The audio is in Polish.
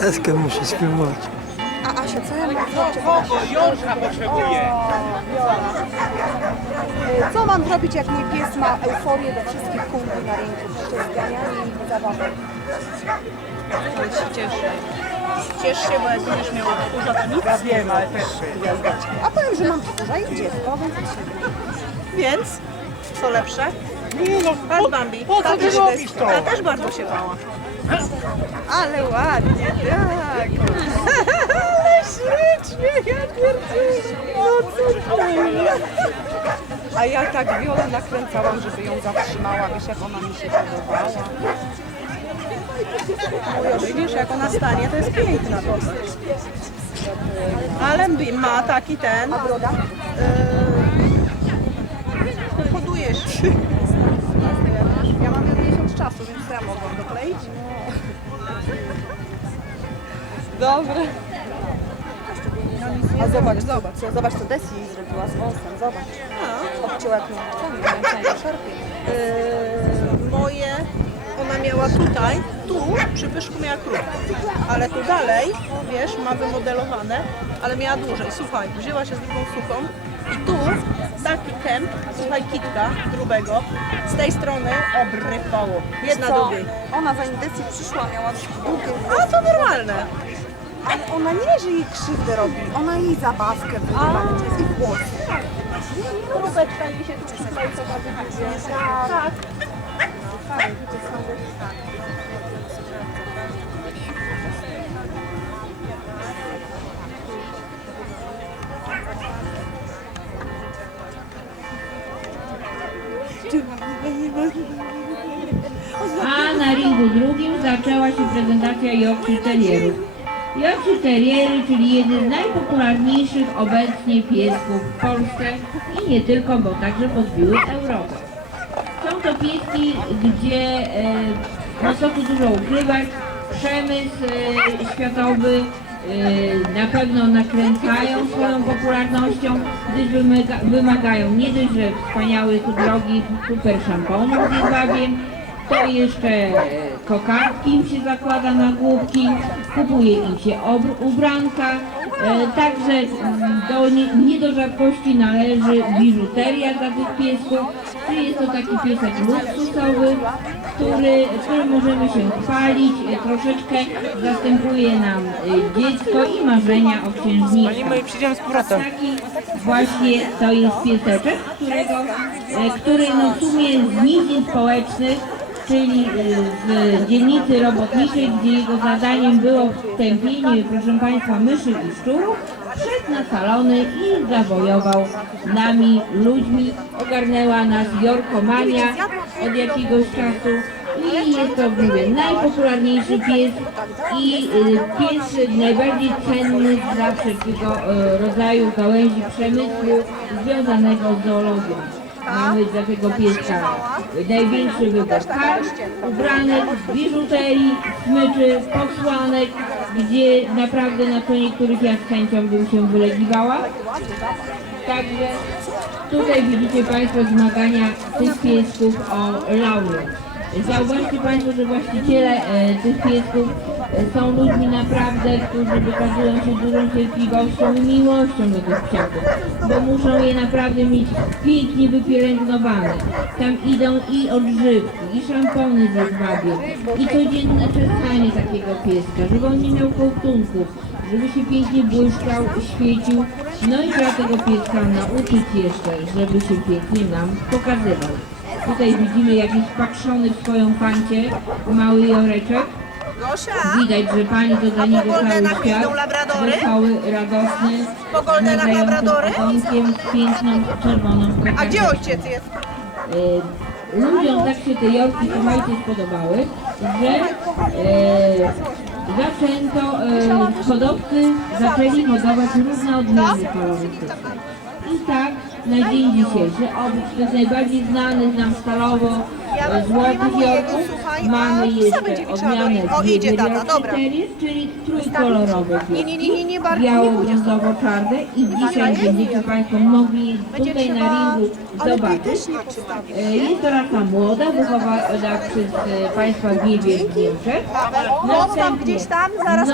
Eskę muszę spróbować. A Asia, co ja mam zrobić? Kogo? Jążka potrzebuje. Co mam zrobić, jak mój pies ma euforię do wszystkich kundli na rynku? Przecież zganianie i zabawę. Ale się cieszę. Ciesz się, bo jak będziesz miała tchórza, to nic. Ja wiem, ale też. A powiem, że mam tchórza i dziecko, więc Więc co lepsze? Nie no, Patrz Bambi. po co ty też, robisz to? Ta też bardzo się bała. Ale ładnie, tak. Ale ślicznie, ja pierdzielę. No? A ja tak wiolę nakręcałam, żeby ją zatrzymała. Wiesz, jak ona mi się podobała. Widzisz, jak ona stanie, to jest piękna postać. Ale ma taki ten... A broda? Yy, hoduje się. Ja mam już miesiąc czasu, więc ja mogłam dokleić. Dobre. A zobacz, zobacz, zobacz co Desi jej zrobiła z wąsem, zobacz. Obcięła jak szarpie. Yy, moje, ona miała tutaj, tu przy pyszku miała krótko, ale tu dalej, wiesz, ma wymodelowane, ale miała dłużej. Słuchaj, wzięła się z drugą suką i tu taki kęp, słuchaj, kitka grubego, z tej strony obrywało. Jedna Co? drugiej. Ona zanim Desi przyszła, miała długie A to normalne. Ale ona nie, że jej krzywdę robi, ona jej zabawkę wyrywa i włosy. Grubeczka mi się tu przyklejcowa wybudzi. Tak. A na ringu drugim zaczęła się prezentacja Yorkshire Terrierów. Yorkshire Terriery, czyli jeden z najpopularniejszych obecnie piesków w Polsce i nie tylko, bo także podbiły Europę. Są to pieski, gdzie e, co tu dużo ukrywać, przemysł e, światowy e, na pewno nakręcają swoją popularnością, gdyż wymaga, wymagają. Nie dość, że wspaniałych, drogich, super szamponów z jedwabiem, to jeszcze e, kokardki im się zakłada na główki, kupuje im się ubranka, także mm, do, nie, nie do rzadkości należy biżuteria dla tych piesków, czyli jest to taki piesek luksusowy, który, którym możemy się chwalić, e, troszeczkę zastępuje nam e, dziecko i marzenia o księżniczkach. Pani przyjdziemy z powrotem. Taki właśnie to jest pieseczek, którego, e, który no w sumie z nizin społecznych, czyli z dzielnicy robotniczej, gdzie jego zadaniem było wstępienie, proszę Państwa, myszy i szczurów, wszedł na salony i zawojował nami, ludźmi. Ogarnęła nas Jorkomania od jakiegoś czasu. I jest to, mówię, najpopularniejszy pies i y, pies najbardziej cenny dla wszelkiego y, rodzaju gałęzi przemysłu związanego z zoologią. Mamy dla tego pieska największy wybór karm, ubranek, biżuterii, smyczy, posłanek, gdzie naprawdę na co niektórych ja z chęcią bym się wylegiwała. Także tutaj widzicie Państwo zmagania tych piesków o laury. Zauważcie Państwo, że właściciele e, tych piesków są ludźmi naprawdę, którzy wykazują się dużą cierpliwością i miłością do tych psiaków, bo muszą je naprawdę mieć pięknie wypielęgnowane. Tam idą i odżywki, i szampony z jedwabiem, i codzienne czesanie takiego pieska, żeby on nie miał kołtunków, żeby się pięknie błyszczał, świecił. No i trzeba tego pieska nauczyć jeszcze, żeby się pięknie nam pokazywał. Tutaj widzimy jakiś patrzony w swoją pancie mały joreczek. Gosia, Widać, że pani to dla niego po cały goldenach świat. idą labradory? Wesoły, radosny, Po goldenach labradory? ogonkiem piękną czerwoną a gdzie ojciec jest? E, Ludziom tak się te jorki słuchajcie spodobały, że e, zaczęto, e, hodowcy zaczęli hodować różne odmiany kolorystyczne. I tak na dzień dzisiejszy, oprócz tych najbardziej znanych nam stalowo e, złotych jorków, mamy jeszcze odmianę. Series, czyli trójkolorowe Nie, nie, nie, nie, nie, bardzo nie biało-brązowo-czarne i dzisiaj będziecie Państwo mogli tutaj na ringu zobaczyć. E, Jest to rasa młoda, wychowana przez e, Państwa Giebie w Niemczech. Mocno gdzieś tam, zaraz.